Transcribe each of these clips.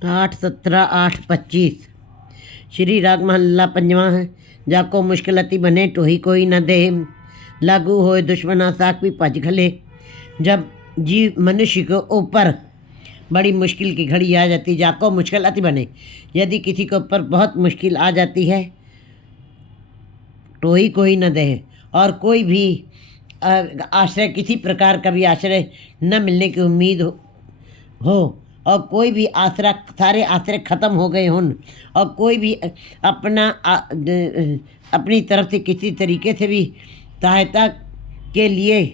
8-17-8-25 श्री राग महल्ला पंजवा है। जाको मुश्किल अति बने टोही कोई न दे, लागू होए दुश्मना साक भी भज खले। जब जीव मनुष्य के ऊपर बड़ी मुश्किल की घड़ी आ जाती, जाको मुश्किल अति बने, यदि किसी के ऊपर बहुत मुश्किल आ जाती है तो ही कोई न दे, और कोई भी आश्रय, किसी प्रकार का भी आश्रय न मिलने की उम्मीद हो और कोई भी आसरा, सारे आश्रय ख़त्म हो गए हों और कोई भी अपनी तरफ से किसी तरीके से भी सहायता के लिए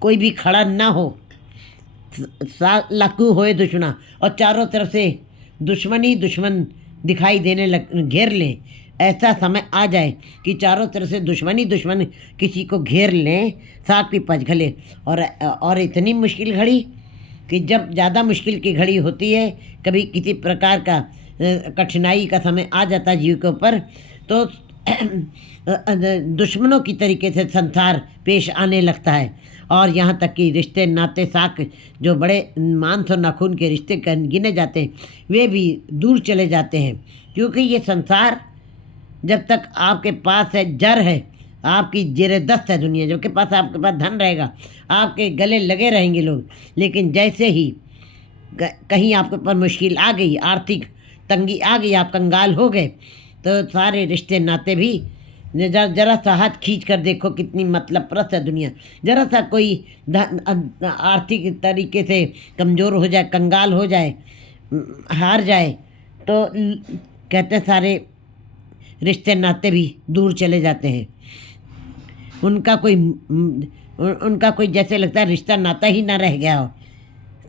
कोई भी खड़ा ना हो, लाकू होए दुश्मना, और चारों तरफ से दुश्मन ही दुश्मन दिखाई देने घेर लें। ऐसा समय आ जाए कि चारों तरफ से दुश्मन ही दुश्मन किसी को घेर लें, साथ भी पच खले। और इतनी मुश्किल घड़ी कि जब ज़्यादा मुश्किल की घड़ी होती है, कभी किसी प्रकार का कठिनाई का समय आ जाता है जीव के ऊपर, तो दुश्मनों की तरीके से संसार पेश आने लगता है। और यहाँ तक कि रिश्ते नाते साक जो बड़े मांस और नाखून के रिश्ते गिने जाते हैं, वे भी दूर चले जाते हैं। क्योंकि ये संसार जब तक आपके पास है, जर है, आपकी जेरदस्त है दुनिया, जो के पास आपके पास धन रहेगा, आपके गले लगे रहेंगे लोग। लेकिन जैसे ही कहीं आपके ऊपर मुश्किल आ गई, आर्थिक तंगी आ गई, आप कंगाल हो गए, तो सारे रिश्ते नाते भी जरा सा हाथ खींच कर देखो कितनी मतलब परस्त है दुनिया। जरा सा कोई आर्थिक तरीके से कमज़ोर हो जाए, कंगाल हो जाए, हार जाए, तो कहते सारे रिश्ते नाते भी दूर चले जाते हैं। उनका कोई जैसे लगता है रिश्ता नाता ही ना रह गया हो।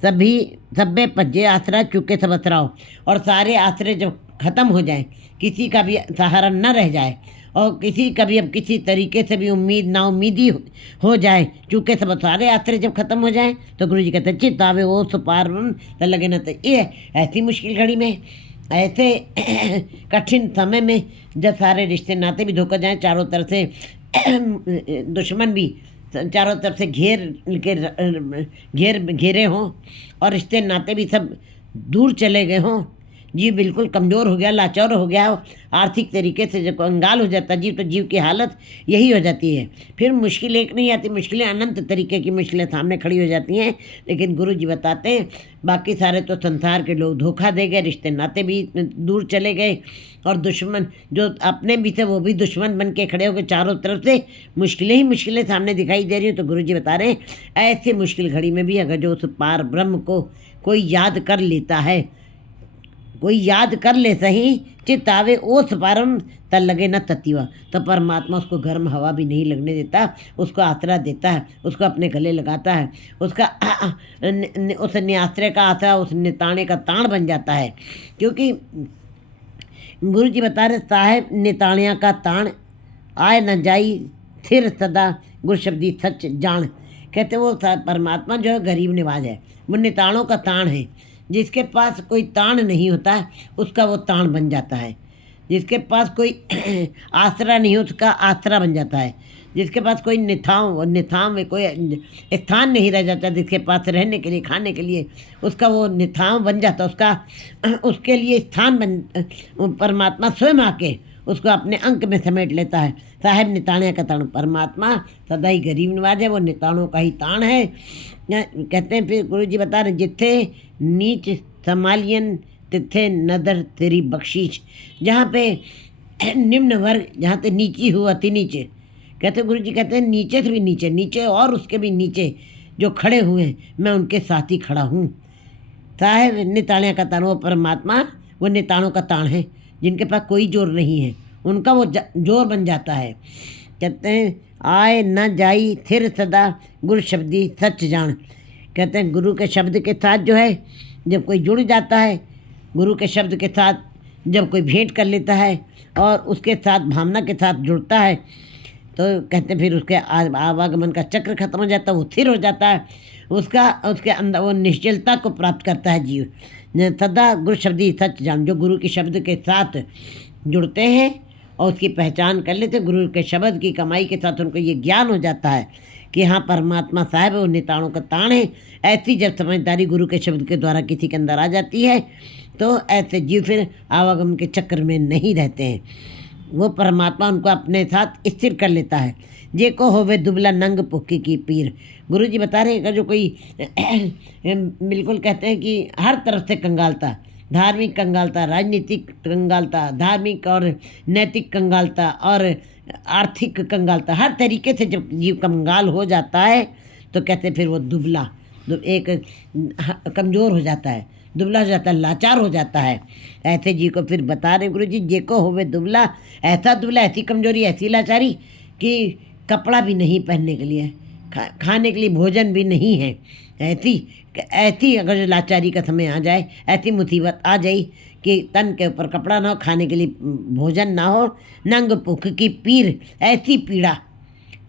सभे पज्जे आसरा चुके सब असराओ, और सारे आसरे जब ख़त्म हो जाए, किसी का भी सहारा न रह जाए और किसी का भी अब किसी तरीके से भी उम्मीद नाउम्मीदी हो जाए, चूँकि सब सारे आसरे जब ख़त्म हो जाए, तो गुरु जी कहते हैं चित आवे ओ सुपार तो लगे न। तो ये ऐसी मुश्किल घड़ी में, ऐसे कठिन समय में, जब सारे रिश्ते नाते भी धोकर जाएं, चारों तरफ से दुश्मन भी चारों तरफ से घेरे हों और रिश्ते नाते भी सब दूर चले गए हों, जीव बिल्कुल कमज़ोर हो गया, लाचार हो गया हो, आर्थिक तरीके से जब कंगाल हो जाता जीव, तो जीव की हालत यही हो जाती है। फिर मुश्किल एक नहीं आती, मुश्किलें अनंत तरीके की मुश्किलें सामने खड़ी हो जाती हैं। लेकिन गुरु जी बताते हैं बाकी सारे तो संसार के लोग धोखा दे गए, रिश्ते नाते भी दूर चले गए, और दुश्मन जो अपने भी थे वो भी दुश्मन बन के खड़े हो गए। चारों तरफ से मुश्किलें ही मुश्किलें सामने दिखाई दे रही हो। तो गुरु जी बता रहे हैं ऐसे मुश्किल घड़ी में भी अगर जो उस पार ब्रह्म को कोई याद कर लेता है, कोई याद कर ले सही, चित आवे ओस पारम तल लगे न ततीवा, तो परमात्मा उसको गर्म हवा भी नहीं लगने देता, उसको आसरा देता है, उसको अपने गले लगाता है, उसका उस निआश्रय का आसरा उस निताने का ताण बन जाता है। क्योंकि गुरु जी बता रहे साहेब निताणिया का ताण आए न जाई थिर सदा गुरु शब्दी सच जान। कहते वो परमात्मा जो है गरीब निवाज है, वो निताणों का ताण है। जिसके पास कोई ताण नहीं होता है उसका वो ताण बन जाता है, जिसके पास कोई आसरा नहीं हो उसका आसरा बन जाता है, जिसके पास कोई निथाव में कोई स्थान नहीं रह जाता, जिसके पास रहने के लिए खाने के लिए उसका वो निथाव बन जाता, उसके लिए स्थान परमात्मा स्वयं आके उसको अपने अंक में समेट लेता है। साहेब निताणिया का ताण, परमात्मा सदा ही गरीब नवाज है, वो निताणों का ही ताण है। कहते हैं फिर गुरु जी बता रहे जिथे नीच संभालियन तिथे नदर तेरी बख्शीश। जहाँ पे निम्न वर्ग, जहाँ पे नीची हो अति नीचे, कहते गुरु जी कहते हैं नीचे से भी नीचे और उसके भी नीचे जो खड़े हुए हैं, मैं उनके साथ ही खड़ा हूँ। साहेब निताणिया का ताण, वो परमात्मा वो निताणों का ताण है, जिनके पास कोई जोर नहीं है, उनका वो जोर बन जाता है। कहते हैं आए न जाई थिर सदा गुरु शब्दी सच जान। कहते हैं गुरु के शब्द के साथ जो है जब कोई जुड़ जाता है, गुरु के शब्द के साथ जब कोई भेंट कर लेता है और उसके साथ भावना के साथ जुड़ता है, तो कहते हैं फिर उसके आवागमन का चक्र खत्म हो जाता है, वो स्थिर हो जाता है, उसके अंदर वो निश्चलता को प्राप्त करता है जीव। सदा गुरु शब्दी सच जान, जो गुरु के शब्द के साथ जुड़ते हैं और उसकी पहचान कर लेते, गुरु के शब्द की कमाई के साथ उनको ये ज्ञान हो जाता है कि हाँ परमात्मा साहब है, वो निताणों का ताण है। ऐसी जब समझदारी गुरु के शब्द के द्वारा किसी के अंदर आ जाती है तो ऐसे जीव फिर आवागम के चक्कर में नहीं रहते हैं। वो परमात्मा उनको अपने साथ स्थिर कर लेता है। जे को होवे दुबला नंग पुक्की की पीर। गुरु जी बता रहे हैं कि जो कोई बिल्कुल कहते हैं कि हर तरफ से कंगालता, धार्मिक कंगालता, राजनीतिक कंगालता, धार्मिक और नैतिक कंगालता और आर्थिक कंगालता, हर तरीके से जब जीव कंगाल हो जाता है तो कहते फिर वो दुबला एक कमज़ोर हो जाता है, दुबला हो जाता है, लाचार हो जाता है। ऐसे जी को फिर बता रहे गुरु जी, जे को होवे दुबला, ऐसा दुबला, ऐसी कमजोरी, ऐसी लाचारी कि कपड़ा भी नहीं पहनने के लिए, खाने के लिए भोजन भी नहीं है। ऐसी अगर लाचारी का समय आ जाए, ऐसी मुसीबत आ जाए कि तन के ऊपर कपड़ा ना हो, खाने के लिए भोजन ना हो, नंग भूख की पीर, ऐसी पीड़ा,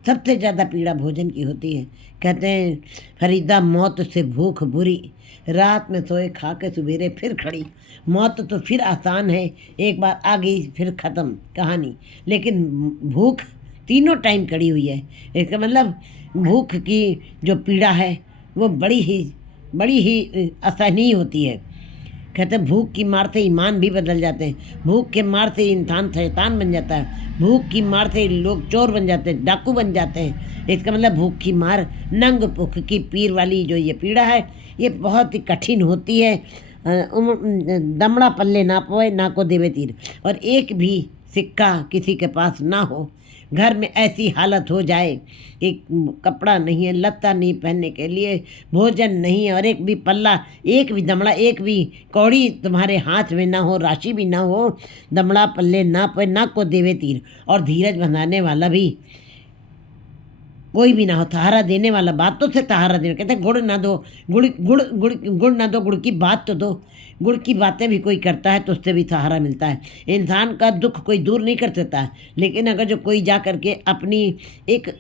सबसे ज़्यादा पीड़ा भोजन की होती है। कहते हैं फरीदा मौत से भूख बुरी, रात में सोए खा के सवेरे फिर खड़ी। मौत तो फिर आसान है, एक बार आ गई फिर ख़त्म कहानी, लेकिन भूख तीनों टाइम खड़ी हुई है। इसका मतलब भूख की जो पीड़ा है वो बड़ी ही असहनीय होती है। कहते हैं भूख की मार से ईमान भी बदल जाते हैं, भूख के मार से इंसान शैतान बन जाता है, भूख की मार से लोग चोर बन जाते हैं, डाकू बन जाते हैं। इसका मतलब भूख की मार, नंग भूख की पीर वाली जो ये पीड़ा है ये बहुत ही कठिन होती है। दमड़ा पल्ले ना पोए ना को देवे तीर, और एक भी सिक्का किसी के पास ना हो, घर में ऐसी हालत हो जाए कि कपड़ा नहीं है, लत्ता नहीं पहनने के लिए, भोजन नहीं है, और एक भी पल्ला, एक भी दमड़ा, एक भी कौड़ी तुम्हारे हाथ में ना हो, राशि भी ना हो, दमड़ा पल्ले ना पे ना को देवे तीर, और धीरज बंधाने वाला भी कोई भी ना हो, सहारा देने वाला, बातों से सहारा देना। कहते गुड़ ना दो, गुड़ ना दो, गुड़ की बात तो दो। गुड़ की बातें भी कोई करता है तो उससे भी सहारा मिलता है। इंसान का दुख कोई दूर नहीं कर सकता है, लेकिन अगर जो कोई जा कर के अपनी एक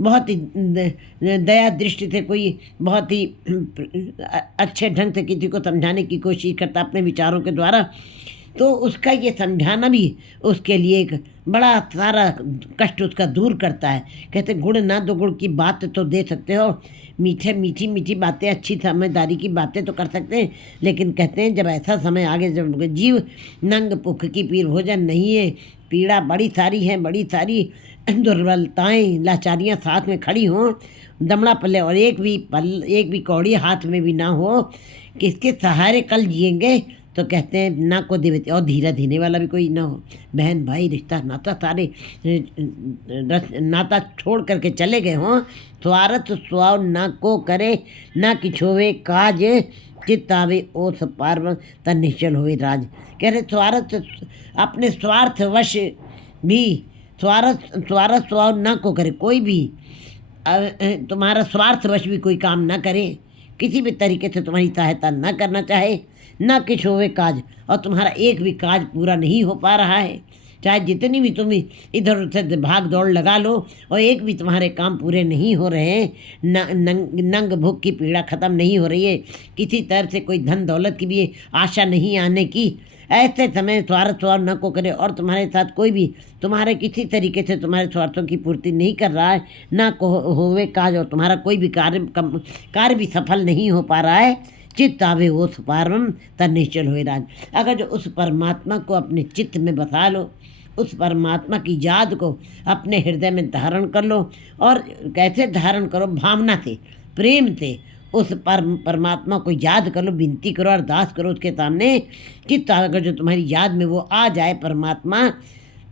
बहुत ही दया दृष्टि से कोई बहुत ही अच्छे ढंग से किसी को समझाने की कोशिश करता है अपने विचारों के द्वारा, तो उसका ये समझाना भी उसके लिए एक बड़ा सारा कष्ट उसका दूर करता है। कहते गुड़ ना दो, गुड़ की बात तो दे सकते हो, मीठी बातें, अच्छी समझदारी की बातें तो कर सकते हैं, लेकिन कहते हैं जब ऐसा समय आगे, जब जीव नंग भूख की पीर, भोजन नहीं है, पीड़ा बड़ी सारी है, बड़ी सारी दुर्बलताएँ, लाचारियाँ साथ में खड़ी हों, दमड़ा पल्ले और एक भी कौड़ी हाथ में भी ना हो, किसके सहारे कल जिएंगे। तो कहते हैं ना को देवते, और धीरा देने वाला भी कोई ना हो, बहन भाई रिश्ता नाता सारे नाता छोड़ करके चले गए हों, स्वार्थ स्वाव ना को करे, ना किछोवे काज, चित्त आवे ओस पार तन निश्चल होवे राज। कह रहे स्वार्थ, अपने स्वार्थवश भी स्वार्थ स्वाव ना को करे, कोई भी तुम्हारा स्वार्थवश भी कोई काम ना करे, किसी भी तरीके से तुम्हारी सहायता ना करना चाहे, ना किछ होवे काज, और तुम्हारा एक भी काज पूरा नहीं हो पा रहा है, चाहे जितनी भी तुम इधर उधर भाग दौड़ लगा लो और एक भी तुम्हारे काम पूरे नहीं हो रहे हैं, नंग भूख की पीड़ा ख़त्म नहीं हो रही है, किसी तरह से कोई धन दौलत की भी आशा नहीं आने की, ऐसे समय स्वार्थ न को करे, और तुम्हारे साथ कोई भी तुम्हारे किसी तरीके से तुम्हारे स्वार्थों की पूर्ति नहीं कर रहा है, ना को होवे काज, और तुम्हारा कोई भी कार्य भी सफल नहीं हो पा रहा है, चित्त आवे ओस पारम तन निश्चल होए राज। अगर जो उस परमात्मा को अपने चित्त में बसा लो, उस परमात्मा की याद को अपने हृदय में धारण कर लो, और कैसे धारण करो, भावना से, प्रेम से उस परमात्मा को याद कर लो, विनती करो, अरदास करो उसके सामने। चित्त अगर जो तुम्हारी याद में वो आ जाए परमात्मा,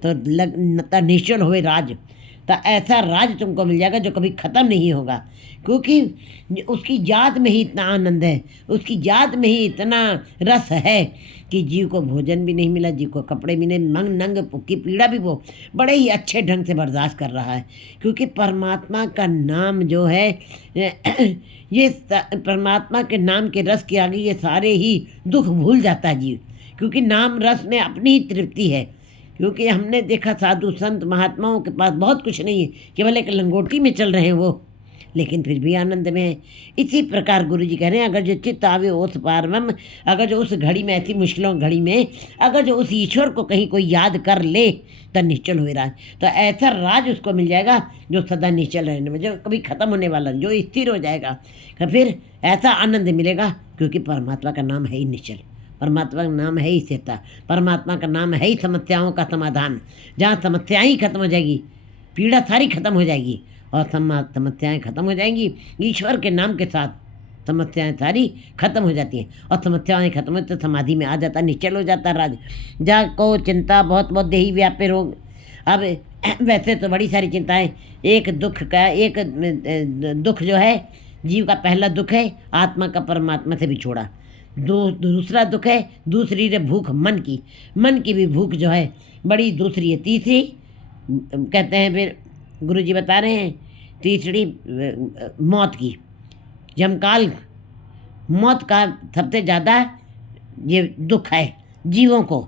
तो निश्चल होए राज, तो ऐसा राज तुमको मिल जाएगा जो कभी ख़त्म नहीं होगा, क्योंकि उसकी याद में ही इतना आनंद है, उसकी याद में ही इतना रस है कि जीव को भोजन भी नहीं मिला, जीव को कपड़े भी नहीं, नंग की पीड़ा भी वो बड़े ही अच्छे ढंग से बर्दाश्त कर रहा है, क्योंकि परमात्मा का नाम जो है ये परमात्मा के नाम के रस के आगे ये सारे ही दुख भूल जाता है जीव, क्योंकि नाम रस में अपनी ही तृप्ति है। क्योंकि हमने देखा साधु संत महात्माओं के पास बहुत कुछ नहीं है, केवल एक लंगोटी में चल रहे हैं वो, लेकिन फिर भी आनंद में है। इसी प्रकार गुरु जी कह रहे हैं, अगर जो चित्त आवे ओस पारवम, अगर जो उस घड़ी में, ऐसी मुश्किलों घड़ी में अगर जो उस ईश्वर को कहीं कोई याद कर ले तो निश्चल हुए राज, तो ऐसा राज उसको मिल जाएगा जो सदा निश्चल रहने में, जो कभी खत्म होने वाला, जो स्थिर हो जाएगा। तो फिर ऐसा आनंद मिलेगा, क्योंकि परमात्मा का नाम है ही निश्चल, परमात्मा का नाम है ही स्थिरता, परमात्मा का नाम है ही समस्याओं का समाधान। जहाँ समस्याएं ही खत्म हो जाएगी, पीड़ा सारी खत्म हो जाएगी और समस्याएं खत्म हो जाएंगी, ईश्वर के नाम के साथ समस्याएं सारी खत्म हो जाती हैं। और समस्याएं खत्म हो तो समाधि में आ जाता, निश्चल हो जाता राज। जा को चिंता बहुत बहुत देही व्यापे रोग। अब वैसे तो बड़ी सारी चिंताएं, एक दुख जो है जीव का, पहला दुख है आत्मा का परमात्मा से बिछोड़ा। दूसरा दुख है दूसरी रे भूख मन की भी भूख जो है बड़ी दूसरी है। तीसरी कहते हैं, फिर गुरु जी बता रहे हैं, तीसरी मौत की, जमकाल मौत का सबसे ज़्यादा ये दुख है जीवों को।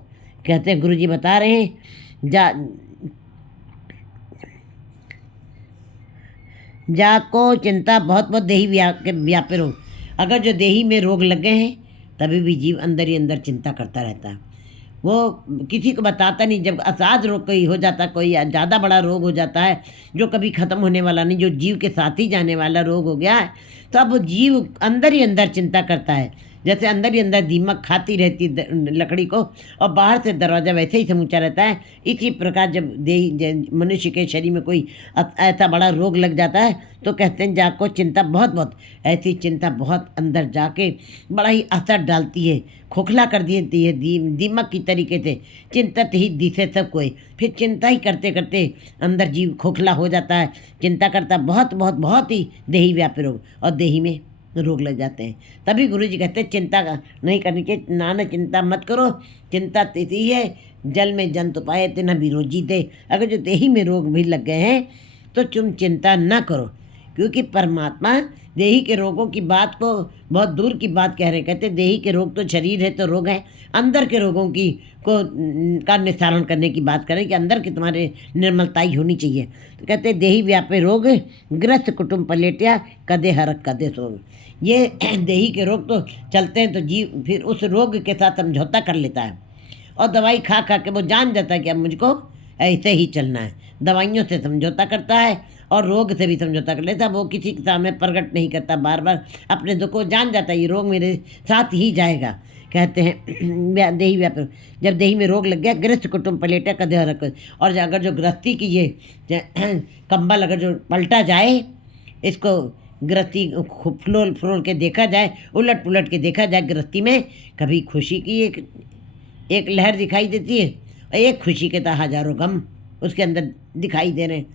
कहते हैं गुरु जी बता रहे हैं, जाको चिंता बहुत बहुत देही व्यापे रोग। अगर जो देही में रोग लगे हैं तभी भी जीव अंदर ही अंदर चिंता करता रहता है। वो किसी को बताता नहीं। जब असाध रोग कोई हो जाता, कोई ज़्यादा बड़ा रोग हो जाता है जो कभी ख़त्म होने वाला नहीं, जो जीव के साथ ही जाने वाला रोग हो गया है, तो अब जीव अंदर ही अंदर चिंता करता है। जैसे अंदर ही अंदर दीमक खाती रहती लकड़ी को और बाहर से दरवाज़ा वैसे ही समूचा रहता है। इसी प्रकार जब मनुष्य के शरीर में कोई ऐसा बड़ा रोग लग जाता है तो कहते हैं जाको चिंता बहुत बहुत, ऐसी चिंता बहुत अंदर जाके बड़ा ही असर डालती है, खोखला कर देती है, दीमक की तरीके से चिंतत ही दिसे सब कोई। फिर चिंता ही करते करते अंदर जीव खोखला हो जाता है, चिंता करता बहुत बहुत बहुत ही देही व्यापी रोग, और देही में रोग लग जाते हैं। तभी गुरु जी कहते हैं चिंता नहीं करनी चाहिए। नाना चिंता मत करो, चिंता तिथि है जल में जंतु पाए तिन्ह भी रोजी दे। अगर जो देही में रोग भी लग गए हैं तो तुम चिंता न करो, क्योंकि परमात्मा देही के रोगों की बात को बहुत दूर की बात कह रहे हैं। कहते देही के रोग तो शरीर है तो रोग है, अंदर के रोगों की का निस्तारण करने की बात करें कि अंदर के तुम्हारे निर्मलताई होनी चाहिए। तो कहते देही व्यापे रोग ग्रस्त कुटुंब पलेटिया कदे हरक कदे सोग। ये देही के रोग तो चलते हैं तो जीव फिर उस रोग के साथ समझौता कर लेता है और दवाई खा खा के वो जान जाता है कि अब मुझको ऐसे ही चलना है। दवाइयों से समझौता करता है और रोग से भी समझौता कर लेता है। वो किसी के सामने प्रकट नहीं करता, बार बार अपने दुख को जान जाता है ये रोग मेरे साथ ही जाएगा। कहते हैं देही व्यापार, जब देही में रोग लग गया गृहस्थ कुटुंब पलेटा का देह रख। और अगर जो गृहस्थी की ये कंबल अगर जो पलटा जाए, इसको गृहस्थी फ्लोल फ्रोल के देखा जाए, उलट पुलट के देखा जाए, गृहस्थी में कभी खुशी की एक लहर दिखाई देती है और एक खुशी के तो हजारों गम उसके अंदर दिखाई दे रहे हैं।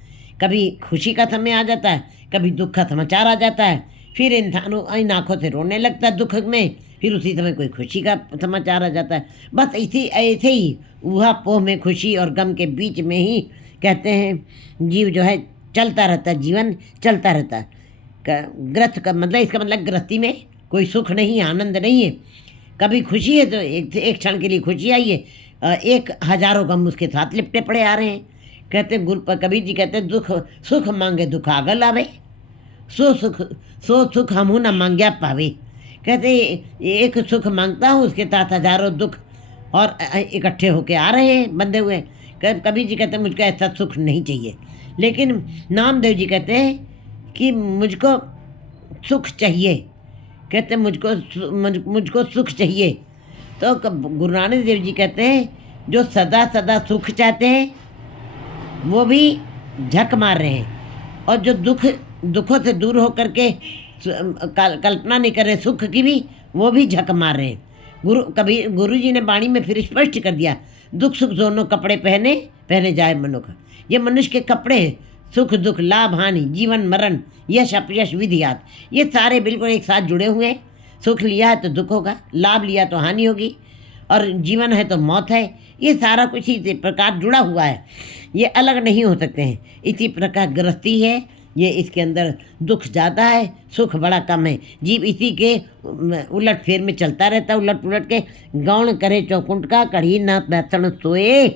कभी खुशी का समय आ जाता है, कभी दुख का समाचार आ जाता है, फिर इन आँखों से रोने लगता है दुख में, फिर उसी समय कोई खुशी का समाचार आ जाता है। बस ऐसे ही ऊहा पोह में खुशी और गम के बीच में ही कहते हैं जीव जो है चलता रहता है, जीवन चलता रहता है। ग्रस्त का मतलब, इसका मतलब गृहस्थी में कोई सुख नहीं, आनंद नहीं है। कभी खुशी है तो एक क्षण के लिए खुशी आई है, एक हजारों गम उसके साथ लिपटे पड़े आ रहे हैं। कहते हैं कबीर जी कहते हैं दुख सुख मांगे दुख आगल आवे, सो सुख हमहू न मांग्या पावे। कहते एक सुख मांगता हूँ उसके साथ हजारों दुख और इकट्ठे होके आ रहे हैं, बंधे हुए। कबीर जी कहते हैं मुझको ऐसा सुख नहीं चाहिए। लेकिन नामदेव जी कहते हैं कि मुझको सुख चाहिए। कहते हैं मुझको सुख चाहिए। तो गुरु नानक देव जी कहते हैं जो सदा सदा सुख चाहते हैं वो भी झक मार रहे हैं, और जो दुखों से दूर होकर के कल्पना नहीं कर रहे सुख की भी, वो भी झक मार रहे हैं। गुरु जी ने वाणी में फिर स्पष्ट कर दिया, दुख सुख दोनों कपड़े पहने जाए मनुष्य। ये मनुष्य के कपड़े हैं, सुख दुख लाभ हानि जीवन मरण यश अपयश विधियात, ये सारे बिल्कुल एक साथ जुड़े हुए हैं। सुख लिया है तो दुख होगा, लाभ लिया तो हानि होगी, और जीवन है तो मौत है। ये सारा कुछ इसी प्रकार जुड़ा हुआ है, ये अलग नहीं हो सकते हैं। इसी प्रकार गृहस्थी है, ये इसके अंदर दुख ज़्यादा है, सुख बड़ा कम है। जीव इसी के उलट फेर में चलता रहता है, उलट पुलट के। गौण करे चौकुंट का कढ़ी न बैठन सोए,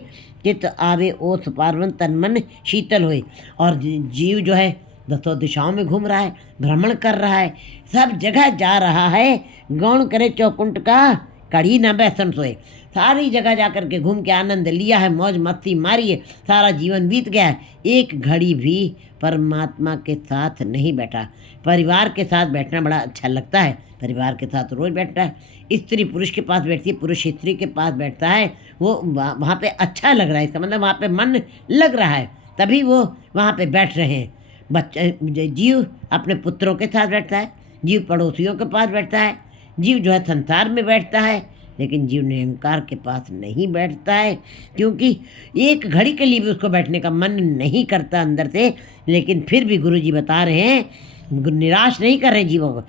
चित आवे ओस पार्वन तन मन शीतल होए। और जीव जो है दसों दिशाओं में घूम रहा है, भ्रमण कर रहा है, सब जगह जा रहा है। गौण करे चौकुंठ का, कड़ी न बैसन सोए। सारी जगह जा कर के घूम के आनंद लिया है, मौज मस्ती मारी है, सारा जीवन बीत गया है। एक घड़ी भी परमात्मा के साथ नहीं बैठा। परिवार के साथ बैठना बड़ा अच्छा लगता है, परिवार के साथ रोज़ बैठता है। स्त्री पुरुष के पास बैठती है, पुरुष स्त्री के पास बैठता है, वो वहाँ पे अच्छा लग रहा है, इसका मतलब वहाँ पे मन लग रहा है, तभी वो वहाँ पे बैठ रहे हैं। बच्चे जीव अपने पुत्रों के साथ बैठता है, जीव पड़ोसियों के पास बैठता है, जीव जो है संसार में बैठता है, लेकिन जीव निरंकार के पास नहीं बैठता है, क्योंकि एक घड़ी के लिए भी उसको बैठने का मन नहीं करता अंदर से। लेकिन फिर भी गुरु जी बता रहे हैं, निराश नहीं कर रहे जीवों को।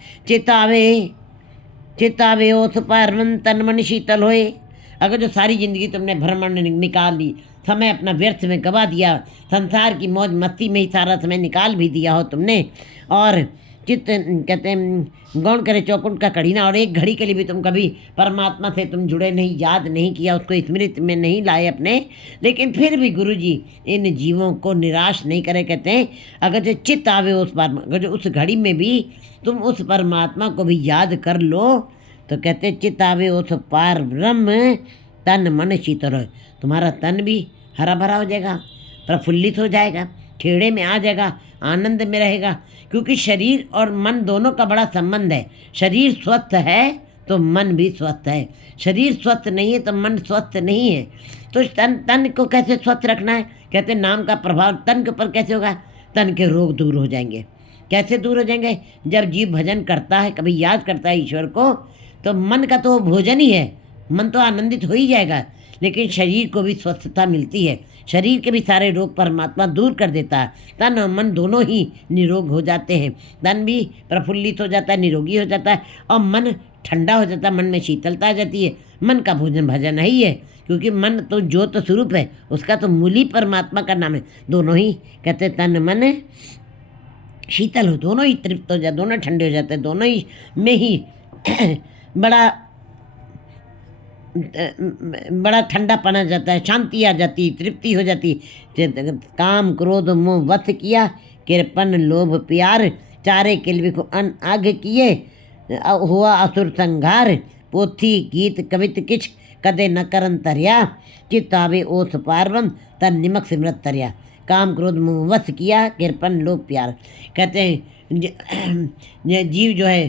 चितावे ओथ पारवन तन मन शीतल होए। अगर जो सारी ज़िंदगी तुमने भ्रमण निकाल ली, समय अपना व्यर्थ में गवा दिया, संसार की मौज मस्ती में ही सारा समय निकाल भी दिया हो तुमने, और चित्त कहते हैं गौण करे चौकुंठ का कढ़ीना, और एक घड़ी के लिए भी तुम कभी परमात्मा से तुम जुड़े नहीं, याद नहीं किया, उसको स्मृति में नहीं लाए अपने, लेकिन फिर भी गुरु जी इन जीवों को निराश नहीं करे। कहते हैं अगर जो चित्त आवे उस पर, अगर जो उस घड़ी में भी तुम उस परमात्मा को भी याद कर लो, तो कहते चित्त आवे उस पार ब्रह्म तन मन शीतल हो। तुम्हारा तन भी हरा भरा हो जाएगा, प्रफुल्लित हो जाएगा, खेड़े में आ जाएगा, आनंद में रहेगा, क्योंकि शरीर और मन दोनों का बड़ा संबंध है। शरीर स्वस्थ है तो मन भी स्वस्थ है, शरीर स्वस्थ नहीं है तो मन स्वस्थ नहीं है। तो तन को कैसे स्वस्थ रखना है? कहते नाम का प्रभाव तन के ऊपर कैसे होगा? तन के रोग दूर हो जाएंगे। कैसे दूर हो जाएंगे? जब जीव भजन करता है, कभी याद करता है ईश्वर को, तो मन का तो भोजन ही है, मन तो आनंदित हो ही जाएगा, लेकिन शरीर को भी स्वस्थता मिलती है, शरीर के भी सारे रोग परमात्मा दूर कर देता है। तन और मन दोनों ही निरोग हो जाते हैं, तन भी प्रफुल्लित हो जाता है, निरोगी हो जाता है, और मन ठंडा हो जाता है, मन में शीतलता आ जाती है। मन का भोजन भजन ही है, क्योंकि मन तो ज्योत स्वरूप है, उसका तो मूल ही परमात्मा का नाम है। दोनों ही कहते तन मन शीतल हो, दोनों ही तृप्त हो जाते, दोनों ठंडे हो जाते हैं, दोनों ही में ही बड़ा ठंडा पना जाता है, शांति आ जाती, तृप्ति हो जाती। काम क्रोध मोह वध किया, कृपन लोभ प्यार, चारे किलबी को अन आग किए, हुआ असुर संघार, पोथी गीत कवित किछ कदे न करन तरिया, चितावे ओथ पार्वम तन निमक सिमरत तरिया। काम क्रोध मोह वध किया, कृपन लोभ प्यार। कहते हैं जीव जो है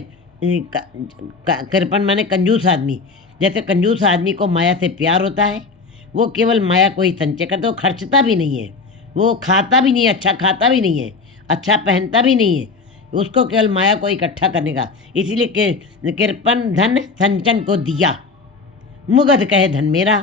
कृपन माने कंजूस आदमी, जैसे कंजूस आदमी को माया से प्यार होता है, वो केवल माया को ही संचय करता है, वो खर्चता भी नहीं है, वो खाता भी नहीं है, अच्छा खाता भी नहीं है, अच्छा पहनता भी नहीं है, उसको केवल माया को इकट्ठा करने का। इसीलिए कृपन धन संचन को दिया, मुगध कहे धन मेरा।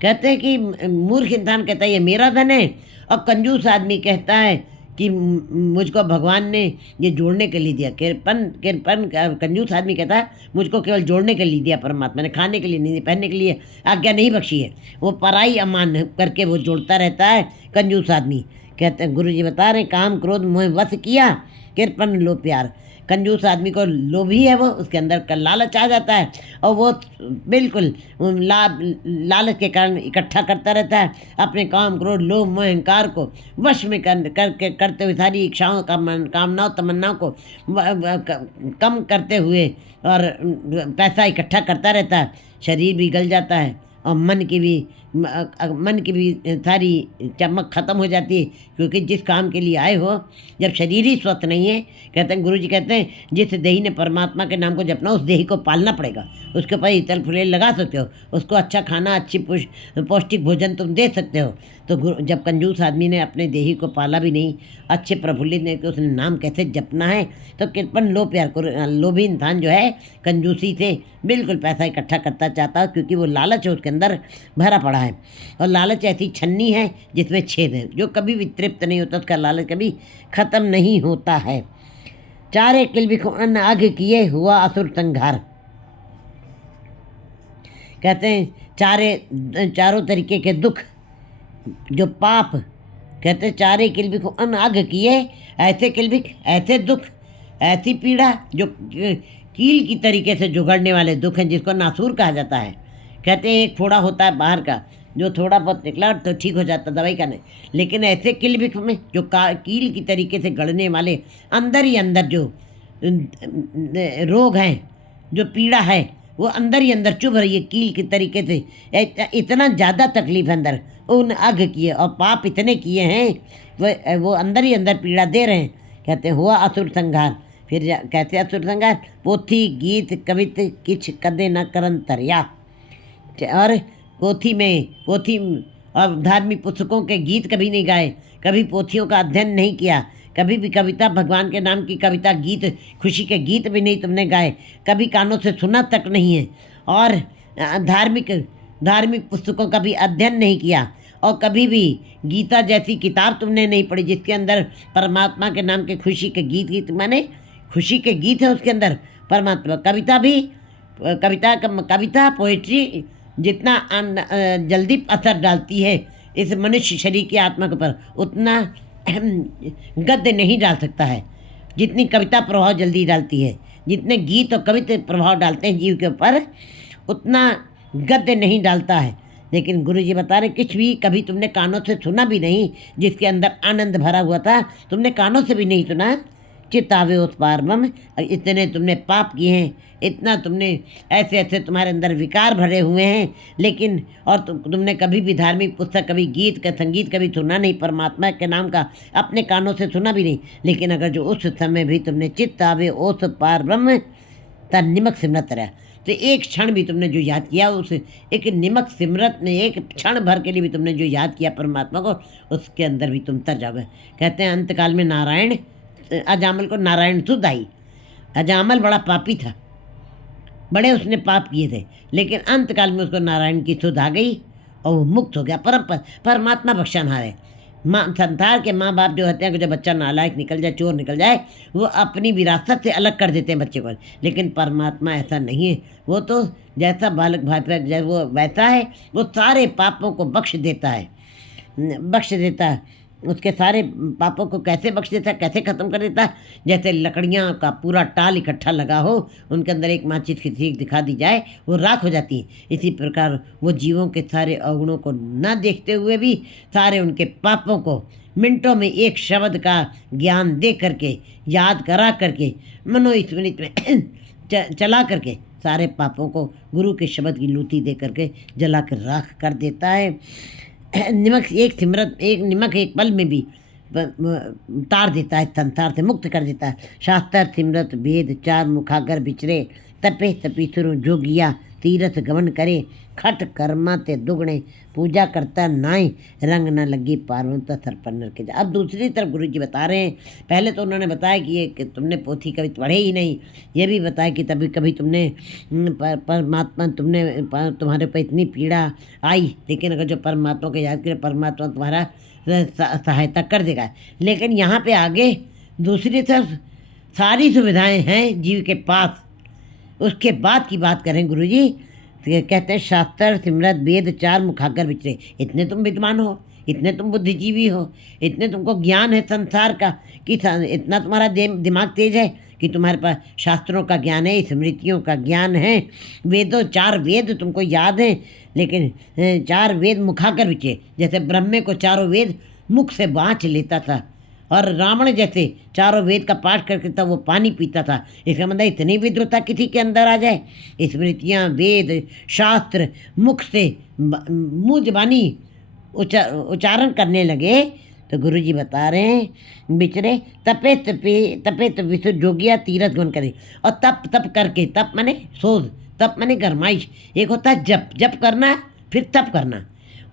कहते हैं कि मूर्ख इंसान कहता है ये मेरा धन है, और कंजूस आदमी कहता है कि मुझको भगवान ने ये जोड़ने के लिए दिया। कृपन कंजूस आदमी कहता है मुझको केवल जोड़ने के लिए दिया परमात्मा ने, खाने के लिए नहीं, पहनने के लिए आज्ञा नहीं बख्शी है। वो पराई अमान करके वो जोड़ता रहता है कंजूस आदमी। कहते हैं गुरु जी बता रहे काम क्रोध मोह वश किया, कृपन लो प्यार। कंजूस आदमी को लोभी है, वो उसके अंदर का लालच आ जाता है, और वो बिल्कुल लालच के कारण इकट्ठा करता रहता है अपने काम क्रोध लोभ मोह अहंकार को वश में करते हुए, सारी इच्छाओं कामनाओं तमन्नाओं को कम करते हुए, और पैसा इकट्ठा करता रहता है। शरीर भी गल जाता है, और मन की भी सारी चमक खत्म हो जाती है, क्योंकि जिस काम के लिए आए हो, जब शरीर ही स्वस्थ नहीं है, कहते हैं गुरु जी कहते हैं जिस देही ने परमात्मा के नाम को जपना, उस देही को पालना पड़ेगा। उसके ऊपर इतल फुलेल लगा सकते हो, उसको अच्छा खाना, अच्छी पौष्टिक भोजन तुम दे सकते हो। तो जब कंजूस आदमी ने अपने देही को पाला भी नहीं, अच्छे प्रफुल्लित ने कि उसने नाम कैसे जपना है, तो कृपन लो प्यार को। लोभी इंसान जो है कंजूसी से बिल्कुल पैसा इकट्ठा करता चाहता है, क्योंकि वो लालच है उसके अंदर भरा पड़ा है, और लालच ऐसी छन्नी है जिसमें छेद है, जो कभी भी तृप्त नहीं होता, उसका लालच कभी खत्म नहीं होता है। चारे किलबी को अन्न आग किए, हुआ असुर संघार। कहते हैं चारों तरीके के दुख, जो पाप, कहते चारे किलबी को अन्न आग किए, ऐसे किलबिक, ऐसे दुख, ऐसी पीड़ा जो कील की तरीके से जुगड़ने वाले दुख हैं, जिसको नासूर कहा जाता है। कहते हैं एक फोड़ा होता है बाहर का, जो थोड़ा बहुत निकला तो ठीक हो जाता, दवाई का नहीं। लेकिन ऐसे कील बिख में जो कील की तरीके से गड़ने वाले अंदर ही अंदर जो रोग हैं, जो पीड़ा है, वो अंदर ही अंदर चुभ रही है कील के तरीके से। इतना ज़्यादा तकलीफ अंदर उन अघ किए और पाप इतने किए हैं, वो अंदर ही अंदर पीड़ा दे रहे हैं। कहते हुआ असुर संहार। फिर कहते असुर संहार, पोथी गीत कवित किछ कदे न करन तरया। और पोथी और धार्मिक पुस्तकों के गीत कभी नहीं गाए, कभी पोथियों का अध्ययन नहीं किया, कभी भी कविता, भगवान के नाम की कविता, गीत, खुशी के गीत भी नहीं तुमने गाए, कभी कानों से सुना तक नहीं है। और धार्मिक पुस्तकों का भी अध्ययन नहीं किया, और कभी भी गीता जैसी किताब तुमने नहीं पढ़ी जिसके अंदर परमात्मा के नाम के खुशी के गीत माने खुशी के गीत है उसके अंदर परमात्मा। कविता पोइट्री जितना जल्दी असर डालती है इस मनुष्य शरीर की आत्मा के ऊपर, उतना गद्य नहीं डाल सकता है। जितनी कविता प्रभाव जल्दी डालती है, जितने गीत और कविता प्रभाव डालते हैं जीव के ऊपर, उतना गद्य नहीं डालता है। लेकिन गुरु जी बता रहे कुछ भी कभी तुमने कानों से सुना भी नहीं, जिसके अंदर आनंद भरा हुआ था तुमने कानों से भी नहीं सुना। चित्तावे उस पारब्रह्म, इतने तुमने पाप किए हैं, इतना तुमने ऐसे तुम्हारे अंदर विकार भरे हुए हैं, लेकिन और तुमने कभी भी धार्मिक पुस्तक, कभी गीत का संगीत कभी सुना नहीं, परमात्मा के नाम का अपने कानों से सुना भी नहीं। लेकिन अगर जो उस समय भी तुमने चित्तावे उस पारब्रह्म तन निमक सिमरत रहा, तो एक क्षण भी तुमने जो याद किया, उस एक निमक सिमरत में एक क्षण भर के लिए भी तुमने जो याद किया परमात्मा को, उसके अंदर भी तुम तर जाओगे। कहते हैं अंतकाल में नारायण अजामल को नारायण सुध आई। अजामल बड़ा पापी था, बड़े उसने पाप किए थे, लेकिन अंतकाल में उसको नारायण की सुध आ गई और वो मुक्त हो गया। परमात्मा बख्शानहार है। संसार के माँ बाप जो होते हैं कि जो बच्चा नालायक निकल जाए, चोर निकल जाए, वो अपनी विरासत से अलग कर देते हैं बच्चे को। लेकिन परमात्मा ऐसा नहीं है, वो तो जैसा बालक भाई वो वैसा है, वो सारे पापों को बख्श देता है। उसके सारे पापों को कैसे बख्श देता है, कैसे ख़त्म कर देता है? जैसे लकड़ियाँ का पूरा टाल इकट्ठा लगा हो, उनके अंदर एक माचिस की सीख दिखा दी जाए, वो राख हो जाती है। इसी प्रकार वो जीवों के सारे अवगुणों को न देखते हुए भी सारे उनके पापों को मिनटों में एक शब्द का ज्ञान दे करके, याद करा करके, मनोस्मृति में चला करके सारे पापों को गुरु के शब्द की लूटी दे करके जला कर राख कर देता है। निमक एक निमक एक पल में भी तार देता है, संसार से मुक्त कर देता है। शास्त्र सिमरत वेद चार मुखागर बिचरे, तपे तपीसुर जोगिया तीरथ गमन करे, खट कर्मा ते दुगणे पूजा करता नाई, रंग न लगी पार्वता सरपन्नर के। अब दूसरी तरफ गुरु जी बता रहे हैं, पहले तो उन्होंने बताया कि ये कि तुमने पोथी कभी पढ़े ही नहीं, ये भी बताया कि तभी कभी तुमने परमात्मा तुम्हारे पर इतनी पीड़ा आई, लेकिन अगर जो परमात्मा को याद करे, परमात्मा तुम्हारा सहायता कर देगा। लेकिन यहाँ पे आगे दूसरी तरफ सारी सुविधाएं हैं जीव के पास, उसके बाद की बात करें गुरु जी, तो कहते हैं शास्त्र सिमरत वेद चार मुखागर बिचरे। इतने तुम विद्वान हो, इतने तुम बुद्धिजीवी हो, इतने तुमको ज्ञान है संसार का, कि इतना तुम्हारा दिमाग तेज है कि तुम्हारे पास शास्त्रों का ज्ञान है, स्मृतियों का ज्ञान है, चार वेद तुमको याद हैं। लेकिन चार वेद मुखागर बिचे, जैसे ब्रह्मे को चारों वेद मुख से बाँच लेता था, और रावण जैसे चारों वेद का पाठ करके तब वो पानी पीता था। इसका मतलब इतनी विद्वता किसी के अंदर आ जाए, स्मृतियाँ वेद शास्त्र मुख से मुँह जबानी उच्चारण करने लगे। तो गुरु जी बता रहे हैं बिचरे तपे विशुद्ध जोगिया तीरथ गुण करे। और तप करके, तप माने शोध, तप माने गरमाइश। एक होता है जप करना, फिर तप करना,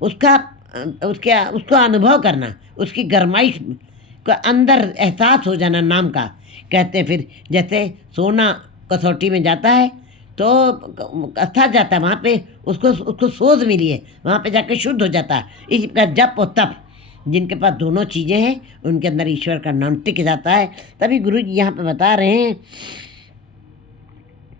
उसको अनुभव करना, उसकी गरमाइश का अंदर एहसास हो जाना नाम का। कहते हैं फिर जैसे सोना कसौटी में जाता है तो अच्छा जाता है, वहाँ पे उसको सोध मिली है, वहाँ पे जाके शुद्ध हो जाता है। इसी प्रकार जप और तप, जिनके पास दोनों चीज़ें हैं, उनके अंदर ईश्वर का नाम टिक जाता है। तभी गुरु जी यहाँ पे बता रहे हैं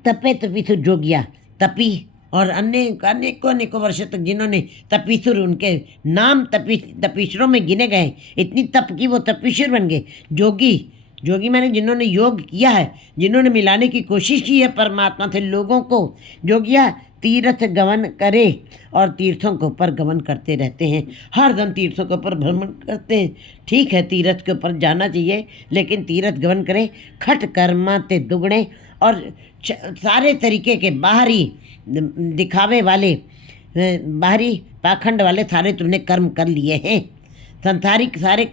तपे तपीसुर जोगिया, तपी और अनेकों वर्षों तक जिन्होंने तपीसुर, उनके नाम तपीश्वरों में गिने गए, इतनी तप की वो तपीश्वर बन गए। जोगी माने जिन्होंने योग किया है, जिन्होंने मिलाने की कोशिश की है परमात्मा से लोगों को। जोगिया तीर्थ गमन करे और तीर्थों के ऊपर गमन करते रहते हैं, हर दम तीर्थों के ऊपर भ्रमण करते हैं। ठीक है, तीर्थ के ऊपर जाना चाहिए, लेकिन तीर्थ गमन करें खट कर्मा ते दुगने, और सारे तरीके के बाहरी दिखावे वाले, बाहरी पाखंड वाले सारे तुमने कर्म कर लिए हैं, संसारिक सारे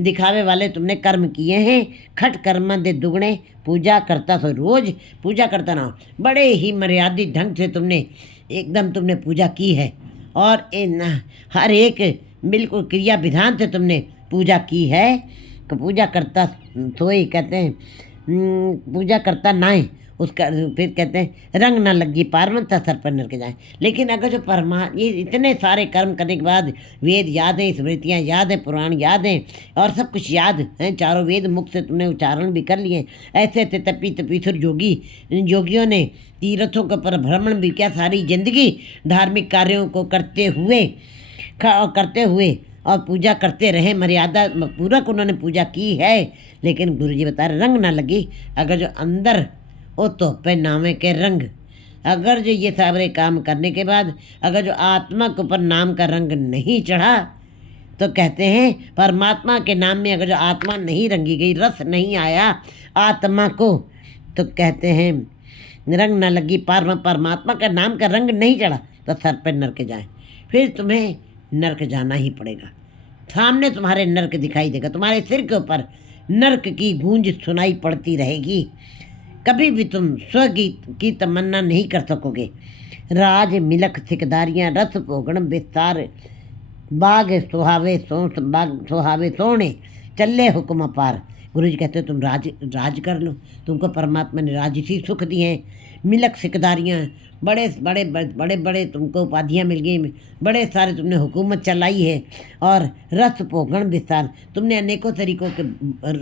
दिखावे वाले तुमने कर्म किए हैं। खट कर्म दे दुगने पूजा करता, तो रोज़ पूजा करता ना, बड़े ही मर्यादित ढंग से तुमने एकदम तुमने पूजा की है, और हर एक बिल्कुल क्रिया विधान से तुमने पूजा की है। पूजा करता सोई कहते हैं, पूजा करता नाए, उसका फिर कहते हैं रंग ना लगी पारमता सर पर नर के जाए। लेकिन अगर जो ये इतने सारे कर्म करने के बाद वेद याद हैं, स्मृतियाँ याद हैं, पुराण याद हैं, और सब कुछ याद हैं, चारों वेद मुख से तुमने उच्चारण भी कर लिए, ऐसे ऐसे तपीथुर योगियों ने तीर्थों के पर भ्रमण भी किया, सारी जिंदगी धार्मिक कार्यों को करते हुए और पूजा करते रहे, मर्यादा पूर्वक उन्होंने पूजा की है। लेकिन गुरु जी बता रहे रंग ना लगी, अगर जो अंदर वो तो पे नामे के रंग, अगर जो ये सारे काम करने के बाद अगर जो आत्मा के ऊपर नाम का रंग नहीं चढ़ा, तो कहते हैं परमात्मा के नाम में अगर जो आत्मा नहीं रंगी गई, रस नहीं आया आत्मा को, तो कहते हैं रंग ना लगी परमात्मा का नाम का रंग नहीं चढ़ा, तो सर पर नरक जाए, फिर तुम्हें नरक जाना ही पड़ेगा। सामने तुम्हारे नरक दिखाई देगा, तुम्हारे सिर के ऊपर नरक की गूंज सुनाई पड़ती रहेगी, कभी भी तुम स्वगीत की तमन्ना नहीं कर सकोगे। राज मिलक सिकदारियाँ रस पोगण विस्तार, बाग सुहावे सोने चले हुक्म अपार। गुरु जी कहते हो तुम राज कर लो, तुमको परमात्मा ने राजसी सुख दिए हैं, मिलक सिकदारियाँ, बड़े बड़े बड़े बड़े तुमको उपाधियाँ मिल गई, बड़े सारे तुमने हुकूमत चलाई है, और रस पोगण विस्तार, तुमने अनेकों तरीक़ों के